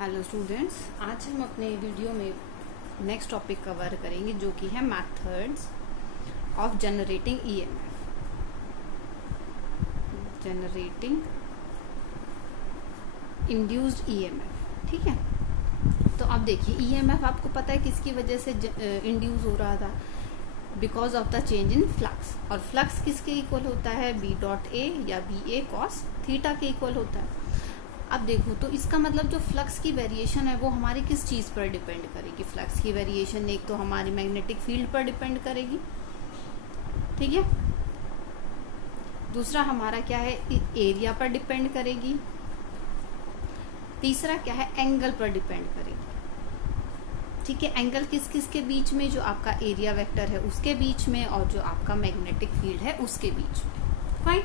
Hello students, आज हम अपने वीडियो में नेक्स्ट टॉपिक कवर करेंगे जो कि है methods of generating EMF. Generating induced EMF. ठीक है, तो अब देखिए ईएमएफ आपको पता है किसकी वजह से इंड्यूस हो रहा था? Because of the change in flux. और फ्लक्स किसके इक्वल होता है? बी डॉट ए या बी ए कॉस थीटा के इक्वल होता है। अब देखो, तो इसका मतलब जो फ्लक्स की वेरिएशन है वो हमारी किस चीज़ पर डिपेंड करेगी? फ्लक्स की वेरिएशन एक तो हमारी मैग्नेटिक फील्ड पर डिपेंड करेगी, ठीक है। दूसरा हमारा क्या है? एरिया पर डिपेंड करेगी। तीसरा क्या है? एंगल पर डिपेंड करेगी, ठीक है। एंगल किस किस के बीच में? जो आपका एरिया वेक्टर है उसके बीच में और जो आपका मैग्नेटिक फील्ड है उसके बीच में। फाइन।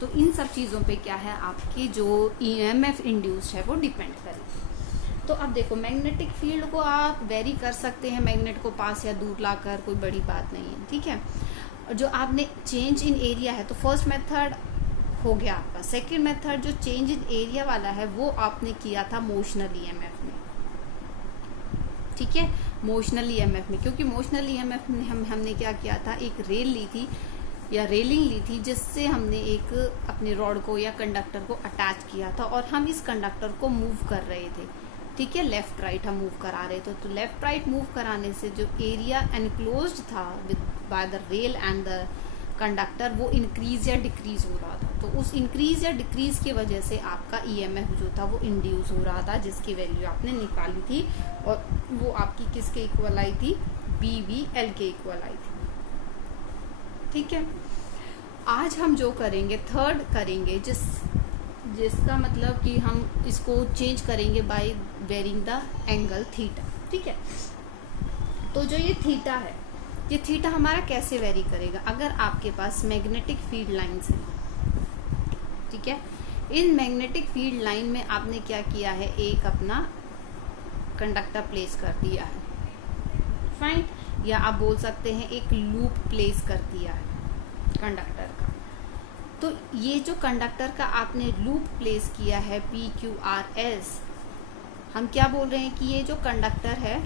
तो इन सब चीज़ों पे क्या है, आपकी जो ईएमएफ इंड्यूस्ड है वो डिपेंड करेगी। तो अब देखो, मैग्नेटिक फील्ड को आप वेरी कर सकते हैं मैग्नेट को पास या दूर लाकर, कोई बड़ी बात नहीं है, ठीक है। और जो आपने चेंज इन एरिया है, तो फर्स्ट मेथड हो गया आपका। सेकेंड मेथड जो चेंज इन एरिया वाला है वो आपने किया था मोशनल ईएमएफ में, ठीक है। मोशनल ईएमएफ में, क्योंकि मोशनल ईएमएफ में हमने क्या किया था, एक रेल ली थी या रेलिंग ली थी जिससे हमने एक अपने रॉड को या कंडक्टर को अटैच किया था और हम इस कंडक्टर को मूव कर रहे थे, ठीक है। लेफ्ट राइट हम मूव करा रहे थे। तो लेफ्ट राइट मूव कराने से जो एरिया एनक्लोज्ड था with by the rail and the conductor वो इंक्रीज या डिक्रीज हो रहा था। तो उस इंक्रीज या डिक्रीज की वजह से आपका ईएमएफ जो था वो इंड्यूस हो रहा था, जिसकी वैल्यू आपने निकाली थी और वो आपकी किसके इक्वल आई थी? BVL के इक्वल आई थी, ठीक है। आज हम जो करेंगे थर्ड करेंगे, जिसका मतलब कि हम इसको चेंज करेंगे by varying the angle theta, ठीक है। तो जो ये थीटा है, ये थीटा हमारा कैसे वेरी करेगा? अगर आपके पास मैग्नेटिक फील्ड लाइंस है, ठीक है। इन मैग्नेटिक फील्ड लाइन में आपने क्या किया है, एक अपना कंडक्टर प्लेस कर दिया है, फाइन। या आप बोल सकते हैं एक लूप प्लेस कर दिया है कंडक्टर का। तो ये जो कंडक्टर का आपने लूप प्लेस किया है PQRS, हम क्या बोल रहे हैं कि ये जो कंडक्टर है,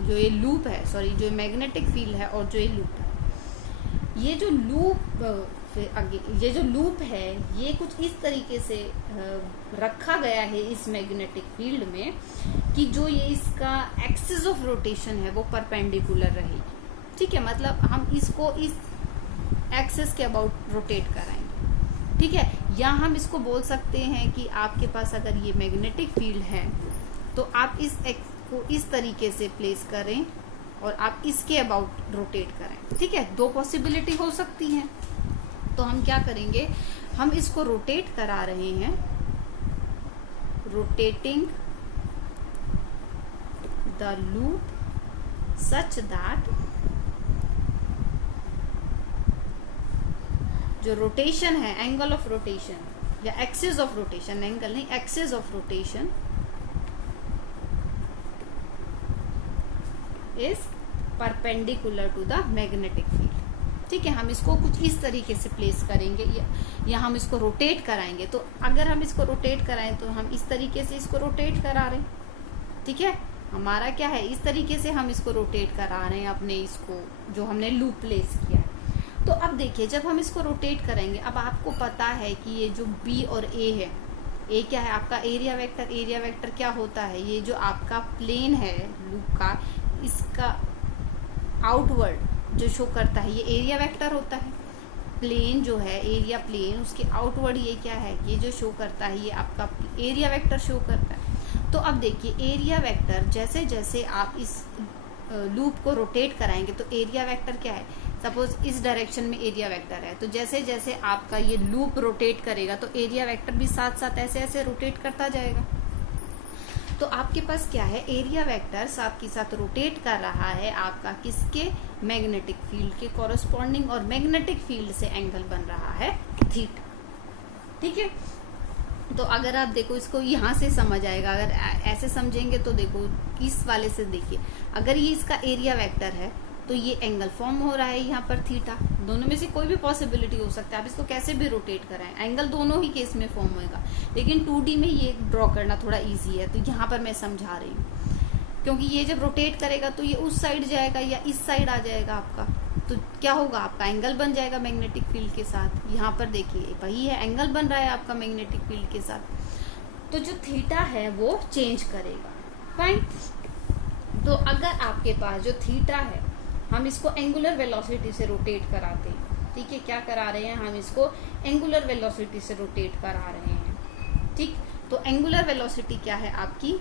जो ये लूप है, सॉरी, जो मैग्नेटिक फील्ड है और जो ये लूप है, ये जो लूप है ये कुछ इस तरीके से रखा गया है इस मैग्नेटिक फील्ड में कि जो ये इसका एक्सिस ऑफ रोटेशन है वो परपेंडिकुलर रहेगी, ठीक है। मतलब हम इसको इस एक्सिस के अबाउट रोटेट कराएंगे, ठीक है। या हम इसको बोल सकते हैं कि आपके पास अगर ये मैग्नेटिक फील्ड है तो आप इस एक्स को इस तरीके से प्लेस करें और आप इसके अबाउट रोटेट करें, ठीक है। दो पॉसिबिलिटी हो सकती हैं। तो हम क्या करेंगे, हम इसको रोटेट करा रहे हैं, rotating the loop such that जो रोटेशन है, एंगल ऑफ रोटेशन या एक्सिस ऑफ रोटेशन, एंगल नहीं, axis of rotation is perpendicular to the magnetic field, ठीक है। हम इसको कुछ इस तरीके से प्लेस करेंगे या हम इसको रोटेट कराएंगे। तो अगर हम इसको रोटेट कराएं तो हम इस तरीके से इसको रोटेट करा रहे हैं, ठीक है। हमारा क्या है, इस तरीके से हम इसको रोटेट करा रहे हैं अपने इसको जो हमने लूप प्लेस किया है। तो अब देखिए, जब हम इसको रोटेट करेंगे, अब आपको पता है कि ये जो B और A है, A क्या है आपका एरिया वेक्टर। एरिया वेक्टर क्या होता है? ये जो आपका प्लेन है लूप का, इसका आउटवर्ड जो शो करता है ये एरिया वेक्टर होता है। प्लेन जो है, एरिया प्लेन, उसके आउटवर्ड ये क्या है, ये जो शो करता है ये आपका एरिया वेक्टर शो करता है। तो अब देखिए, एरिया वेक्टर जैसे जैसे आप इस लूप को रोटेट कराएंगे तो एरिया वेक्टर क्या है, सपोज इस डायरेक्शन में एरिया वेक्टर है, तो जैसे जैसे आपका ये लूप रोटेट करेगा तो एरिया वेक्टर भी साथ साथ ऐसे ऐसे रोटेट करता जाएगा। तो आपके पास क्या है, एरिया वेक्टर साथ के साथ रोटेट कर रहा है आपका किसके? मैग्नेटिक फील्ड के कॉरस्पॉन्डिंग, और मैग्नेटिक फील्ड से एंगल बन रहा है थीटा, ठीक है। तो अगर आप देखो इसको यहाँ से समझ आएगा, अगर ऐसे समझेंगे तो देखो इस वाले से देखिए, अगर ये इसका एरिया वेक्टर है तो ये एंगल फॉर्म हो रहा है यहाँ पर थीटा। दोनों में से कोई भी पॉसिबिलिटी हो सकता है, आप इसको कैसे भी रोटेट कराएं, एंगल दोनों ही केस में फॉर्म होएगा। लेकिन 2D में ये ड्रॉ करना थोड़ा इजी है, तो यहाँ पर मैं समझा रही हूँ, क्योंकि ये जब रोटेट करेगा तो ये उस साइड जाएगा या इस साइड आ जाएगा आपका, तो क्या होगा, आपका एंगल बन जाएगा मैग्नेटिक फील्ड के साथ। यहाँ पर देखिए वही है, एंगल बन रहा है आपका मैग्नेटिक फील्ड के साथ, तो जो थीटा है वो चेंज करेगा। फाइन। तो अगर आपके पास जो थीटा है, हम इसको एंगुलर वेलोसिटी से रोटेट कराते हैं, ठीक है, क्या करा रहे हैं, हम इसको एंगुलर वेलोसिटी से रोटेट करा रहे हैं, ठीक। तो एंगुलर वेलोसिटी क्या है आपकी,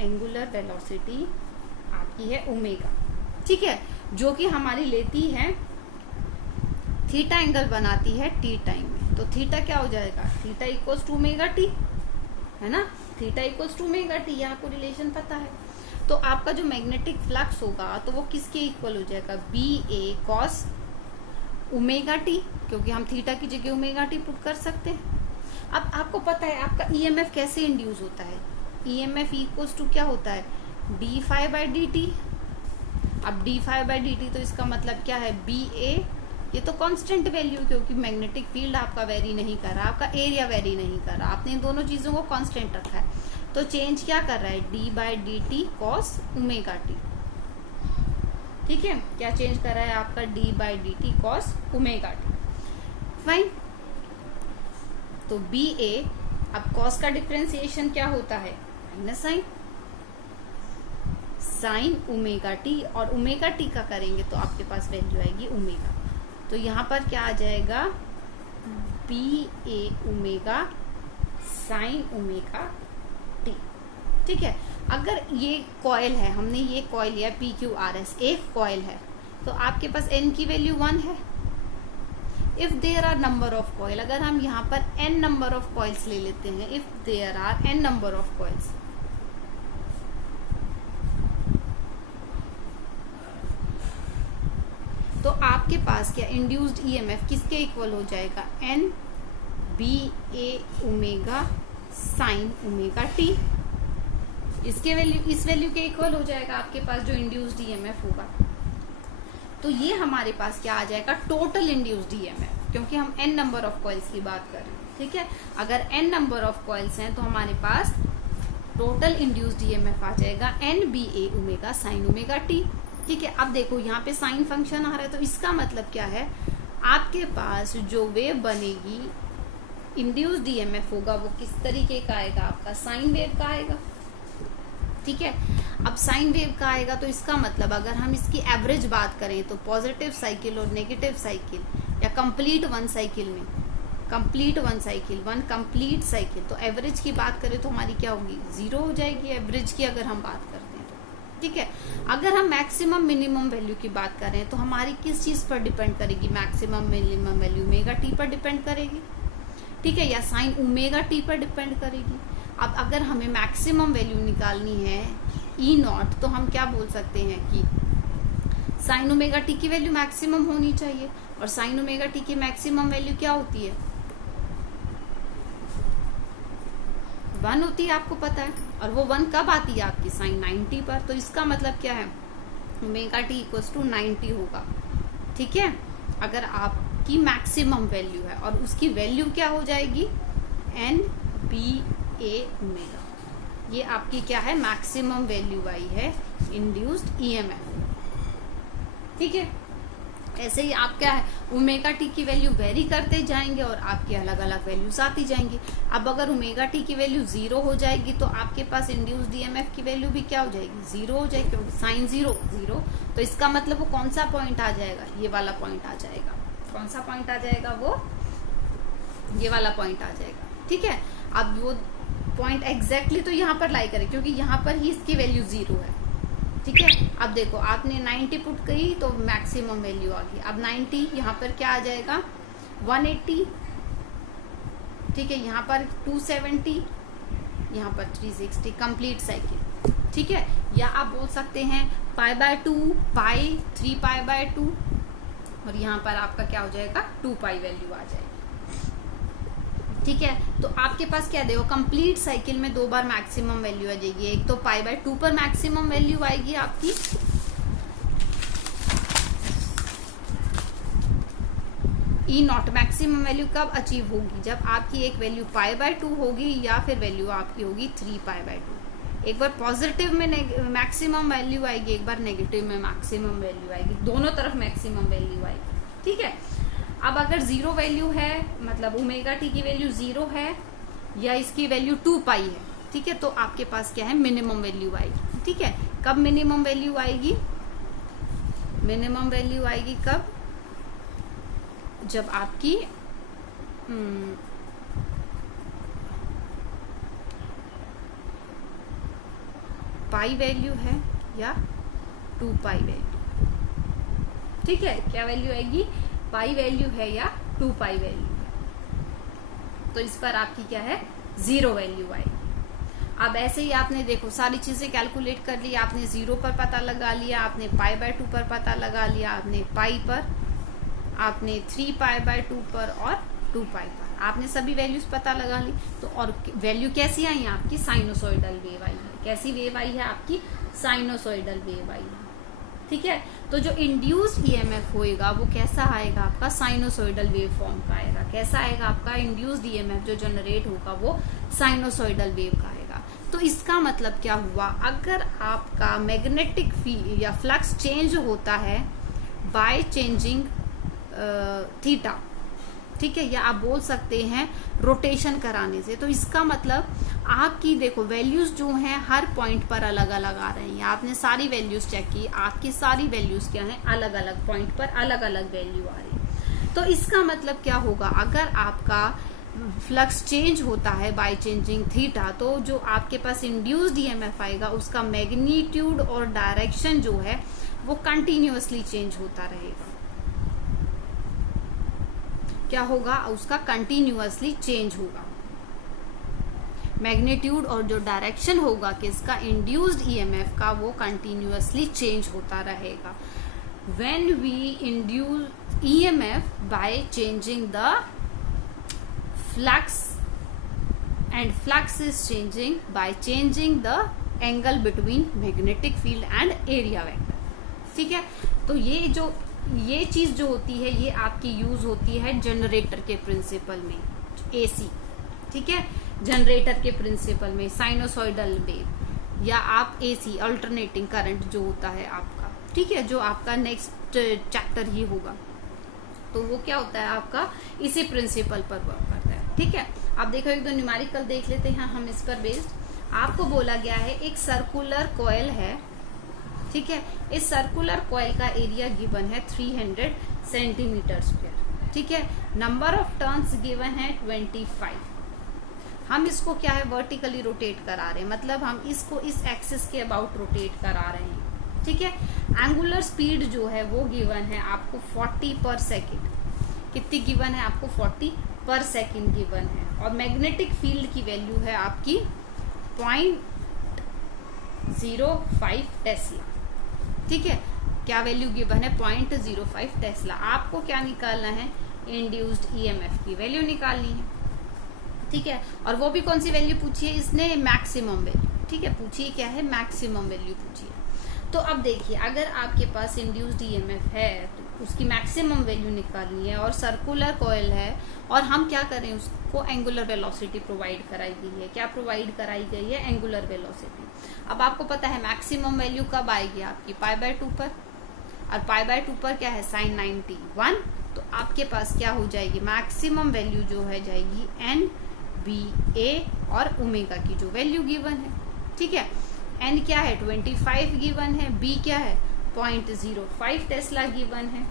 एंगुलर वेलोसिटी आपकी है ओमेगा, ठीक है, जो कि हमारी लेती है थीटा एंगल बनाती है टी टाइम में। तो थीटा क्या हो जाएगा, theta equals to omega t, है ना, theta equals to omega t, ये आपको रिलेशन पता है। तो आपका जो मैग्नेटिक फ्लक्स होगा तो वो किसके इक्वल हो जाएगा, बी ए कॉस ओमेगा टी, क्योंकि हम थीटा की जगह ओमेगा टी पुट कर सकते हैं। अब आपको पता है आपका ईएमएफ कैसे इंड्यूस होता है, ईएमएफ इक्वल्स टू क्या होता है, D phi by D T. अब D phi by D T, तो इसका मतलब क्या है, बी ए, ये तो कांस्टेंट वैल्यू, क्योंकि मैग्नेटिक फील्ड आपका वेरी नहीं कर रहा, आपका एरिया वेरी नहीं कर रहा, आपने इन दोनों चीजों को कांस्टेंट रखा है, तो चेंज क्या कर रहा है, d by D t cos omega t, ठीक है, क्या चेंज कर रहा है आपका, d by D t cos omega t. Fine. तो बी ए, अब कॉस का डिफरेंशिएशन क्या होता है, minus sine, sine omega t, और ओमेगा टी का करेंगे तो आपके पास वैल्यू आएगी ओमेगा। तो यहाँ पर क्या आ जाएगा, बी ए ओमेगा साइन ओमेगा टी, ठीक है। अगर ये कॉइल है, हमने ये कॉइल लिया पी क्यू आर एस, एक कॉइल है, तो आपके पास एन की वैल्यू 1 है। If there are number of coil, अगर हम यहाँ पर एन नंबर ऑफ कॉइल्स ले लेते हैं, if there are N number of coils, तो आपके पास क्या इंड्यूस्ड ईएमएफ किसके इक्वल हो जाएगा, एन बी ए ओमेगा साइन ओमेगा टी, इसके वैल्यू, इस वैल्यू के इक्वल हो जाएगा आपके पास जो इंड्यूस्ड ईएमएफ होगा। तो ये हमारे पास क्या आ जाएगा, टोटल इंड्यूस्ड ईएमएफ, क्योंकि हम एन नंबर ऑफ कॉइल्स की बात कर रहे हैं, ठीक है। अगर एन नंबर ऑफ कॉइल्स हैं तो हमारे पास टोटल इंड्यूस्ड ईएमएफ आ जाएगा एन बी ए ओमेगा साइन ओमेगा टी, ठीक है। अब देखो यहाँ पे साइन फंक्शन आ रहा है, तो इसका मतलब क्या है, आपके पास जो वेव बनेगी, इंड्यूस्ड ईएमएफ होगा, वो किस तरीके का आएगा, आपका साइन वेव का आएगा, ठीक है। अब साइन वेव का आएगा तो इसका मतलब अगर हम इसकी एवरेज बात करें तो पॉजिटिव साइकिल और नेगेटिव साइकिल, या कंप्लीट वन साइकिल में, complete one cycle, one complete cycle, तो एवरेज की बात करें तो हमारी क्या होगी, 0 हो जाएगी एवरेज की, अगर हम बात करते हैं तो, ठीक है। अगर हम मैक्सिमम मिनिमम वैल्यू की बात करें तो हमारी किस चीज पर डिपेंड करेगी, maximum minimum value omega T पर डिपेंड करेगी, ठीक है, या साइन ओमेगा टी पर डिपेंड करेगी। अब अगर हमें मैक्सिमम वैल्यू निकालनी है ई नॉट, तो हम क्या बोल सकते हैं कि साइन ओमेगा टी की वैल्यू मैक्सिमम होनी चाहिए, और साइन ओमेगा टी की मैक्सिमम वैल्यू क्या होती है, 1 होती है, आपको पता है। और वो 1 कब आती है आपकी, साइन 90 पर, तो इसका मतलब क्या है, ओमेगा टी इक्वल्स टू 90 होगा, ठीक है। अगर आपकी मैक्सिमम वैल्यू है, और उसकी वैल्यू क्या हो जाएगी, एन बी ए ओमेगा, ये आपकी क्या है, मैक्सिमम वैल्यू आई है इंड्यूस्ड ईएमएफ, ठीक है। ऐसे ही आप क्या है, ओमेगा टी की वैल्यू वेरी करते जाएंगे और आपकी अलग अलग वैल्यूज आती जाएंगी। अब अगर ओमेगा टी की वैल्यू 0 हो जाएगी तो आपके पास इंड्यूस्ड ईएमएफ की वैल्यू भी क्या हो जाएगी, 0 हो जाएगी, क्योंकि साइन 0 0, तो इसका मतलब वो कौन सा पॉइंट आ जाएगा, ये वाला पॉइंट आ जाएगा। कौन सा पॉइंट आ जाएगा, वो ये वाला पॉइंट आ जाएगा, ठीक है। अब वो पॉइंट एग्जैक्टली तो यहाँ पर लाई करे, क्योंकि यहाँ पर ही इसकी वैल्यू 0 है, ठीक है। अब देखो आपने 90 पुट करी तो मैक्सिमम वैल्यू आ गई। अब 90 यहाँ पर क्या आ जाएगा, 180, ठीक है, यहाँ पर 270, यहाँ पर 360, कंप्लीट साइकिल, ठीक है। या आप बोल सकते हैं π/2, पाई 3π/2, और यहाँ पर आपका क्या हो जाएगा, 2π वैल्यू आ जाएगी, ठीक है। तो आपके पास क्या देखो, कंप्लीट साइकिल में 2 बार मैक्सिमम वैल्यू आ जाएगी, एक तो π/2 पर मैक्सिमम वैल्यू आएगी आपकी, ई नॉट मैक्सिमम वैल्यू कब अचीव होगी, जब आपकी एक वैल्यू π/2 होगी या फिर वैल्यू आपकी होगी 3π/2। एक बार पॉजिटिव में मैक्सिमम वैल्यू आएगी, एक बार नेगेटिव में मैक्सिमम वैल्यू आएगी, दोनों तरफ मैक्सिमम वैल्यू आएगी। ठीक है, अब अगर 0 वैल्यू है, मतलब ओमेगा टी की वैल्यू 0 है या इसकी वैल्यू 2π है, ठीक है, तो आपके पास क्या है, मिनिमम वैल्यू आएगी। ठीक है, कब मिनिमम वैल्यू आएगी, मिनिमम वैल्यू आएगी कब, जब आपकी पाई वैल्यू है या 2π वैल्यू। ठीक है, क्या वैल्यू आएगी, पाई वैल्यू है या 2π वैल्यू है, तो इस पर आपकी क्या है, 0 वैल्यू आएगी। अब ऐसे ही आपने देखो सारी चीजें कैलकुलेट कर ली, आपने 0 पर पता लगा लिया, आपने π/2 पर पता लगा लिया, आपने पाई पर, आपने 3π/2 पर और 2π पर, आपने सभी वैल्यूज पता लगा ली। तो और वैल्यू कैसी आई है आपकी, साइनोसॉइडल वेव आई है। कैसी वेव आई है आपकी, साइनोसॉइडल वेव आई है। ठीक है, तो जो इंड्यूस्ड ईएमएफ होएगा वो कैसा आएगा, आपका साइनोसॉइडल वेव फॉर्म का आएगा। कैसा आएगा, आपका इंड्यूस्ड ईएमएफ जो जनरेट होगा वो साइनोसॉइडल वेव का आएगा। तो इसका मतलब क्या हुआ, अगर आपका मैग्नेटिक फील्ड या फ्लक्स चेंज होता है बाय चेंजिंग थीटा, ठीक है, या आप बोल सकते हैं रोटेशन कराने से, तो इसका मतलब आपकी देखो वैल्यूज जो हैं हर पॉइंट पर अलग अलग आ रही हैं। आपने सारी वैल्यूज चेक की, आपकी सारी वैल्यूज क्या हैं, अलग अलग पॉइंट पर अलग अलग वैल्यू आ रही है। तो इसका मतलब क्या होगा, अगर आपका फ्लक्स चेंज होता है बाय चेंजिंग थीटा, तो जो आपके पास इंड्यूस्ड ईएमएफ आएगा उसका मैग्नीट्यूड और डायरेक्शन जो है वो कंटिन्यूअसली चेंज होता रहेगा। क्या होगा, उसका कंटिन्यूअसली चेंज होगा। मैग्नीट्यूड और जो डायरेक्शन होगा किसका, इंड्यूस्ड ईएमएफ का, वो कंटिन्यूअसली चेंज होता रहेगा। When we induce EMF by changing the flux and flux is changing by changing the angle between magnetic field and area vector। ठीक है, तो ये चीज जो होती है ये आपकी यूज होती है जनरेटर के प्रिंसिपल में, एसी। ठीक है, जनरेटर के प्रिंसिपल में साइनोसॉइडल वेव या आप एसी अल्टरनेटिंग करंट जो होता है आपका, ठीक है, जो आपका नेक्स्ट चैप्टर ही होगा, तो वो क्या होता है आपका इसी प्रिंसिपल पर वर्क करता है। ठीक है, आप देखो एक दो न्यूमेरिकल देख लेते हैं हम इस पर बेस्ड। आपको बोला गया है एक सर्कुलर कॉइल है, ठीक है, इस सर्कुलर कॉइल का एरिया गिवन है 300 सेंटीमीटर स्क्वायर। ठीक है, नंबर ऑफ टर्न्स गिवन है 25। हम इसको क्या है वर्टिकली रोटेट करा रहे हैं, मतलब हम इसको इस एक्सिस के अबाउट रोटेट करा रहे हैं। ठीक है, एंगुलर स्पीड जो है वो गिवन है आपको 40 पर सेकेंड। कितनी गिवन है आपको, 40 पर सेकेंड गिवन है। और मैग्नेटिक फील्ड की वैल्यू है आपकी 0.05 टेस्ला। ठीक है, क्या वैल्यू गिवन है, 0.05 टेस्ला। आपको क्या निकालना है, इंड्यूस्ड ईएमएफ की वैल्यू निकालनी है। ठीक है, और वो भी कौन सी वैल्यू पूछी है इसने, मैक्सिमम वैल्यू। ठीक है, पूछिए क्या है, मैक्सिमम वैल्यू पूछिए। तो अब देखिए, अगर आपके पास इंड्यूस्ड ईएमएफ है तो उसकी मैक्सिमम वैल्यू निकालनी है, और सर्कुलर कॉइल है, और हम क्या करें, उसको एंगुलर वेलोसिटी प्रोवाइड कराई गई है। क्या प्रोवाइड कराई गई है, एंगुलर वेलोसिटी। अब आपको पता है मैक्सिमम वैल्यू कब आएगी आपकी, π/2 पर, और π/2 पर क्या है, sin 91। तो आपके पास क्या हो जाएगी, मैक्सिमम वैल्यू जो है जाएगी NBA और ओमेगा की जो वैल्यू गिवन है। ठीक है, N क्या है 25 गिवन है, B क्या है 0.05 टेस्ला गिवन है,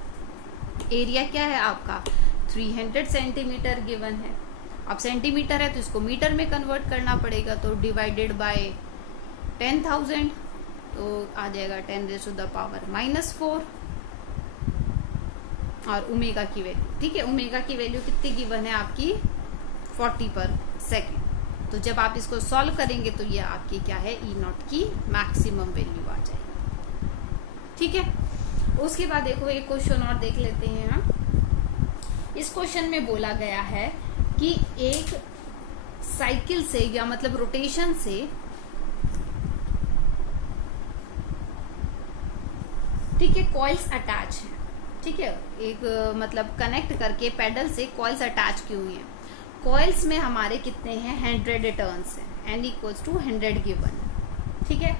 एरिया क्या है आपका 300 सेंटीमीटर गिवन है। अब सेंटीमीटर है तो इसको मीटर में कन्वर्ट करना पड़ेगा, तो डिवाइडेड बाय 10,000 तो आ जाएगा 10⁻⁻⁴। और ओमेगा की वैल्यू, ठीक है, ओमेगा की वैल्यू कितनी गिवन है आपकी 40 पर सेकेंड। तो जब आप इसको सॉल्व करेंगे तो ये आपकी क्या है, ई नॉट की मैक्सिमम वैल्यू आ जाएगी। ठीक है, उसके बाद देखो एक क्वेश्चन और देख लेते हैं हम। इस क्वेश्चन में बोला गया है कि एक साइकिल से या मतलब रोटेशन से, ठीक है, कॉइल्स अटैच हैं। ठीक है, एक मतलब कनेक्ट करके पेडल से कॉइल्स अटैच की हुई हैं। कॉइल्स में हमारे कितने हैं, 100 टर्न्स हैं, n इक्वल्स टू 100 गिवन। ठीक है,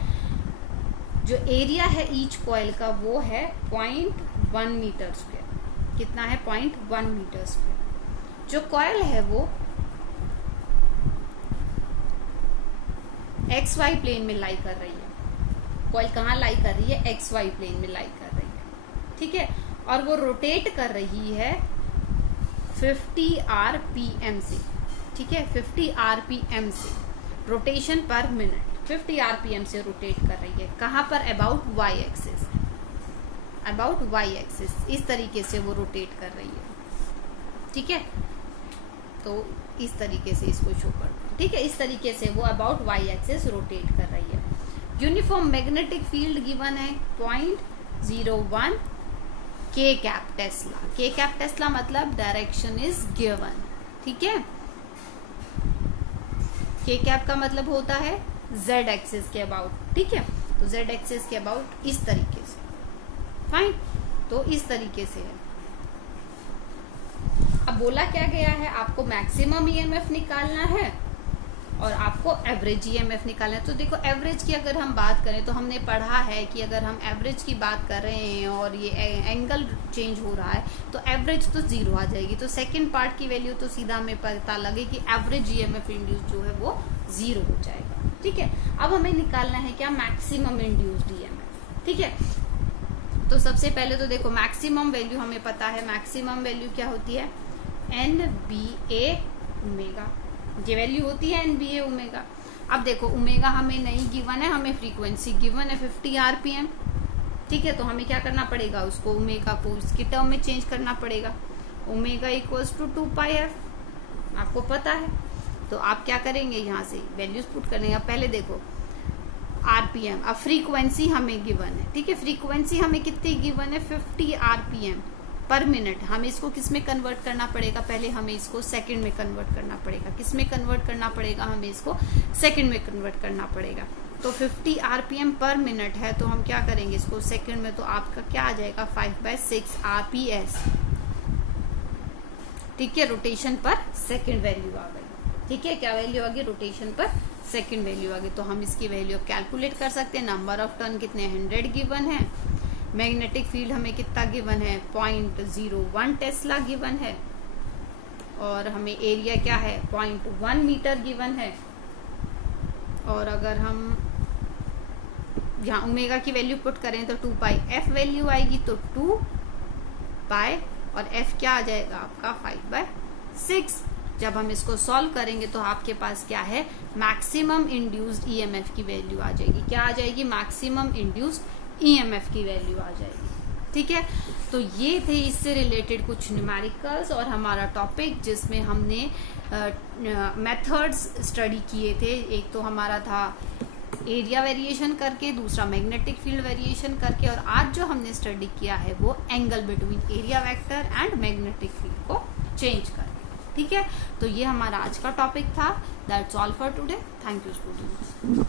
जो एरिया है ईच कॉइल का वो है 0.1 मीटर स्क्वायर। कितना है, 0.1 मीटर स्क्वायर। जो कॉइल है वो XY प्लेन में लाई कर रही है। कॉइल कहाँ लाई कर रही है, XY प्लेन में लाई कर रही है। ठीक है, और वो रोटेट कर रही है 50 RPM से। ठीक है, 50 RPM से रोटेशन पर मिनट 50 RPM से रोटेट कर रही है। कहाँ पर, about Y axis, about Y axis. इस तरीके से वो रोटेट कर रही है। ठीक है, तो इस तरीके से इसको शो कर, ठीक है, इस तरीके से वो अबाउट Y एक्सिस रोटेट कर रही है। यूनिफॉर्म मैग्नेटिक फील्ड गिवन है 0.01 K cap Tesla. K cap Tesla मतलब डायरेक्शन इज गिवन। ठीक है, K कैप का मतलब होता है Z एक्सिस के अबाउट। ठीक है, तो Z एक्सिस के अबाउट इस तरीके से, फाइन, तो इस तरीके से है। अब बोला क्या गया है, आपको मैक्सिमम ईएमएफ निकालना है और आपको एवरेज ईएमएफ निकालना है। तो देखो, एवरेज की अगर हम बात करें तो हमने पढ़ा है कि अगर हम एवरेज की बात कर रहे हैं और ये एंगल चेंज हो रहा है तो एवरेज तो 0 आ जाएगी। तो सेकंड पार्ट की वैल्यू तो सीधा हमें पता लगे कि एवरेज ईएमएफ इंड्यूस जो है वो 0 हो जाएगा। ठीक है, अब हमें निकालना है क्या, मैक्सिमम इंड्यूस्ड ईएमएफ। ठीक है, तो सबसे पहले तो देखो मैक्सिमम वैल्यू हमें पता है। मैक्सिमम वैल्यू क्या होती है, NBA ओमेगा। ये वैल्यू होती है NBA ओमेगा। अब देखो ओमेगा हमें नहीं गिवन है, हमें फ्रीक्वेंसी गिवन है 50 RPM। ठीक है, तो हमें क्या करना पड़ेगा, उसको ओमेगा को इसकी टर्म में चेंज करना पड़ेगा। ओमेगा इक्वल्स टू 2πf, आपको पता है। तो आप क्या करेंगे, यहाँ से वैल्यूज पुट करेंगे। अब पहले देखो RPM, अब फ्रीक्वेंसी हमें गिवन है। ठीक है, फ्रीक्वेंसी हमें कितनी गिवन है, 50 RPM पर मिनट। हमें इसको किस में कन्वर्ट करना पड़ेगा, पहले हमें इसको सेकंड में कन्वर्ट करना पड़ेगा। किस में कन्वर्ट करना पड़ेगा, हमें इसको सेकंड में कन्वर्ट करना पड़ेगा। तो 50 RPM पर मिनट है, तो हम क्या करेंगे इसको सेकंड में, तो आपका क्या आ जाएगा 5/6 RPS। ठीक है, रोटेशन पर सेकंड वैल्यू आ गई। ठीक है, क्या वैल्यू आ गई, रोटेशन पर सेकंड वैल्यू आ गई। तो हम इसकी वैल्यू कैलकुलेट कर सकते हैं। नंबर ऑफ टर्न कितने, 100 गिवन है। मैग्नेटिक फील्ड हमें कितना गिवन है, 0.01 टेस्ला गिवन है। और हमें एरिया क्या है, 0.1 मीटर गिवन है। और अगर हम यहाँ ओमेगा की वैल्यू पुट करें तो 2πf वैल्यू आएगी। तो 2π और f क्या आ जाएगा आपका 5/6। जब हम इसको सॉल्व करेंगे तो आपके पास क्या है, मैक्सिमम इंड्यूस्ड ईएमएफ की वैल्यू आ जाएगी। क्या आ जाएगी, मैक्सिमम इंड्यूस्ड ईएमएफ की वैल्यू आ जाएगी। ठीक है, तो ये थे इससे रिलेटेड कुछ न्यूमेरिकल्स और हमारा टॉपिक, जिसमें हमने मेथड्स स्टडी किए थे। एक तो हमारा था एरिया वेरिएशन करके, दूसरा मैग्नेटिक फील्ड वेरिएशन करके, और आज जो हमने स्टडी किया है वो angle between area vector and magnetic field को चेंज करके। ठीक है, तो ये हमारा आज का टॉपिक था। That's all for today. Thank you students.